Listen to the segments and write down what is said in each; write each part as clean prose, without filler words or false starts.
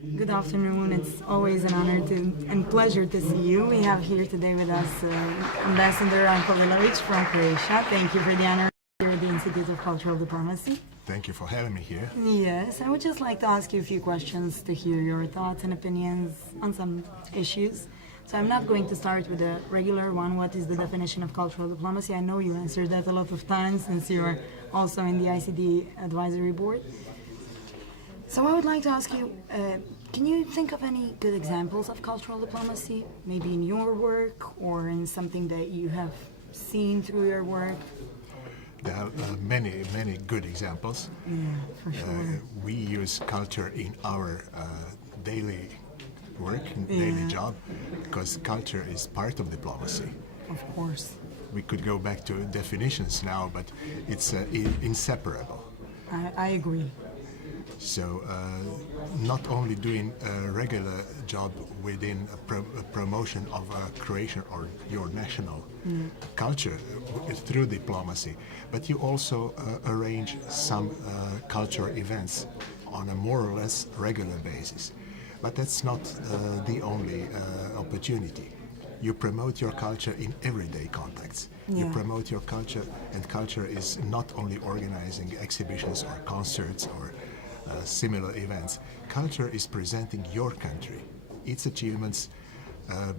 Good afternoon. It's always an honor and pleasure to see you. We have here today with us Ambassador Ranko Vilovic from Croatia. Thank you for the honor here at the Institute of Cultural Diplomacy. Thank you for having me here. Yes, I would just like to ask you a few questions to hear your thoughts and opinions on some issues. So I'm not going to start with a regular one. What is the definition of cultural diplomacy? I know you answered that a lot of times since you are also in the ICD advisory board. So I would like to ask you, can you think of any good examples of cultural diplomacy, maybe in your work or in something that you have seen through your work? There are many good examples. Yeah, for sure. We use culture in our daily work, daily job, because culture is part of diplomacy. Of course. We could go back to definitions now, but it's inseparable. I agree. So not only doing a regular job within a promotion of a Croatian or your national culture through diplomacy, but you also arrange some cultural events on a more or less regular basis. But that's not the only opportunity. You promote your culture in everyday contexts. Yeah. You promote your culture, and culture is not only organizing exhibitions or concerts or similar events. Culture is presenting your country, its achievements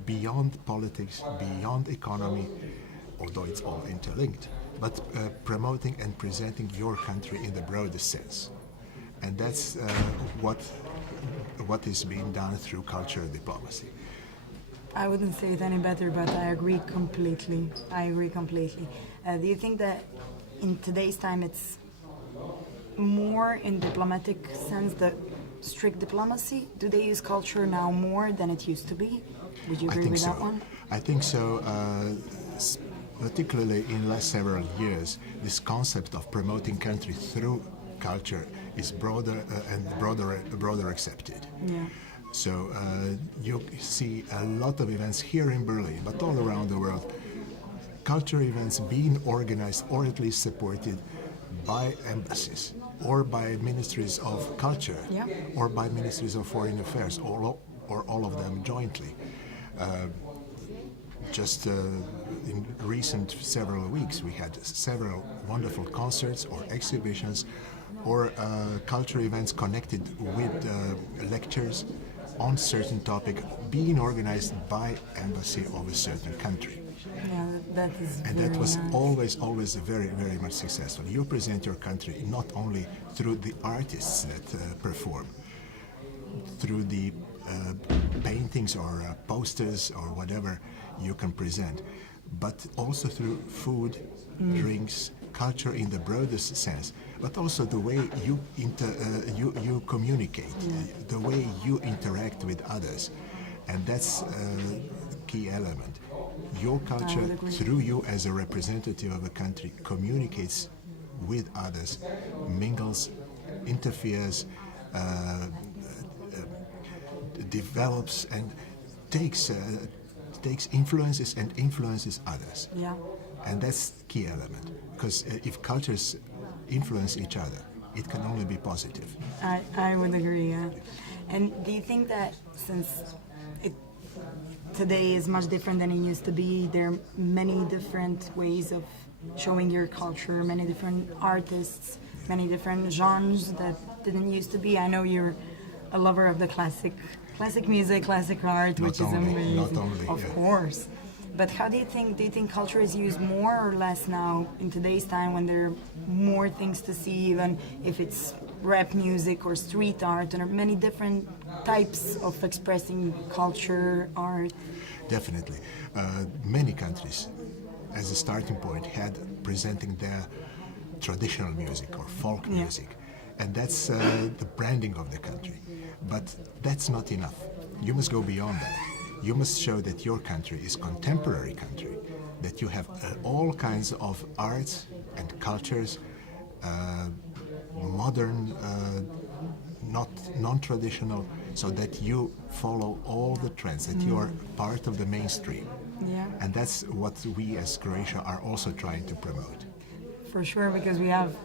beyond politics, beyond economy, although it's all interlinked, but promoting and presenting your country in the broadest sense. And that's what is being done through cultural diplomacy. I wouldn't say it any better, but I agree completely. Do you think that in today's time it's more in diplomatic sense, the strict diplomacy? Do they use culture now more than it used to be? Would you agree with that one? I think so. Particularly in the last several years, this concept of promoting country through culture is broader and broader accepted. Yeah. So you see a lot of events here in Berlin, but all around the world, culture events being organized or at least supported by embassies or by ministries of culture, yeah, or by ministries of foreign affairs, or all of them jointly. Just in recent several weeks, we had several wonderful concerts or exhibitions or cultural events connected with lectures on certain topic being organized by embassy of a certain country. Yeah, that is. And that was always very much successful. You present your country not only through the artists that perform, through the paintings or posters or whatever you can present, but also through food, drinks, culture in the broadest sense, but also the way you communicate, the way you interact with others, and that's a key element. Your culture, through you as a representative of a country, communicates with others, mingles, interferes, develops, and takes influences and influences others. Yeah. And that's the key element, because if cultures influence each other, it can only be positive. I would agree, yeah. And do you think that since today is much different than it used to be, there are many different ways of showing your culture, many different artists, many different genres that didn't used to be? I know you're a lover of the classic music, classic art, which is amazing. Not only, of course. But how do you think culture is used more or less now in today's time when there are more things to see, even if it's rap music or street art, and there are many different types of expressing culture, art? Definitely. Many countries, as a starting point, had presenting their traditional music or folk music. And that's the branding of the country. But that's not enough. You must go beyond that. You must show that your country is contemporary country, that you have all kinds of arts and cultures, modern, not non-traditional, so that you follow all the trends, that you are part of the mainstream. Yeah. And that's what we as Croatia are also trying to promote. For sure, because we have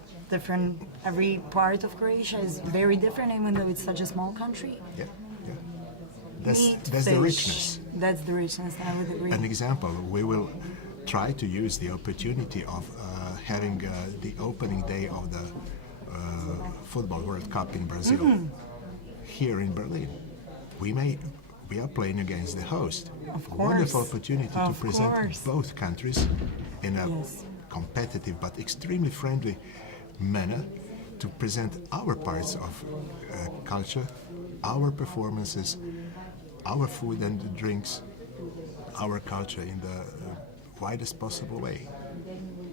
every part of Croatia is very different, even though it's such a small country. Yeah. Yeah. That's, Meat, that's the fish. richness. That's the richness, I would agree. An example, we will try to use the opportunity of having the opening day of the Football World Cup in Brazil here in Berlin. We are playing against the host. Of A wonderful course. opportunity to Of present course. both countries in a Yes. competitive but extremely friendly manner, to present our parts of culture, our performances, our food and drinks, our culture in the widest possible way.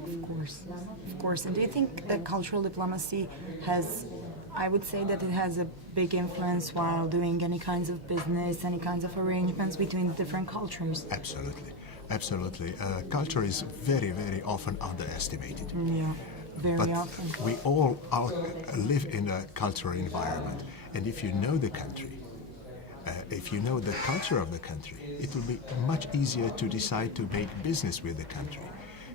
Of course. And do you think that cultural diplomacy has, I would say that it has a big influence while doing any kinds of business, any kinds of arrangements between the different cultures? Absolutely, absolutely. Culture is very, very often underestimated. Yeah, very But often. we all live in a cultural environment, and if you know the country, if you know the culture of the country, it will be much easier to decide to make business with the country,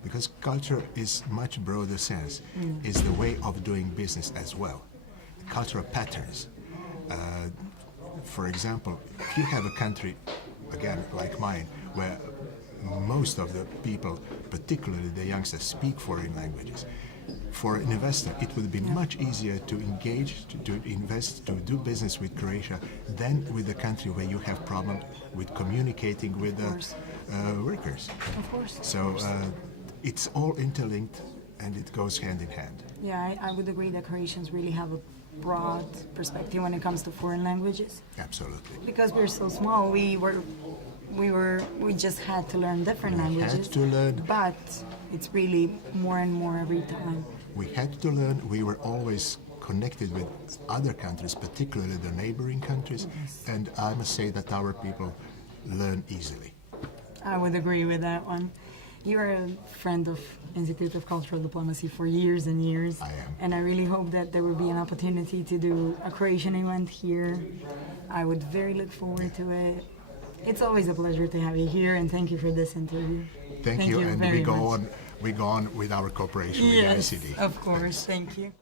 because culture is much broader sense. Is the way of doing business as well. Cultural patterns. For example, if you have a country, again like mine, where most of the people, particularly the youngsters, speak foreign languages, for an investor it would be much easier to engage, to invest, to do business with Croatia than with a country where you have problem with communicating with the workers. Of course. So it's all interlinked and it goes hand in hand. Yeah, I would agree that Croatians really have a broad perspective when it comes to foreign languages. Absolutely. Because we're so small, we just had to learn different languages. Had to learn. But it's really more and more every time. We had to learn. We were always connected with other countries, particularly the neighboring countries, and I must say that our people learn easily. I would agree with that one. You're a friend of Institute of Cultural Diplomacy for years and years. I am. And I really hope that there will be an opportunity to do a Croatian event here. I would very look forward to it. It's always a pleasure to have you here, and thank you for this interview. Thank you, and very we go much. on. We go on with our cooperation with the Yes, ICD. of course. Thank you.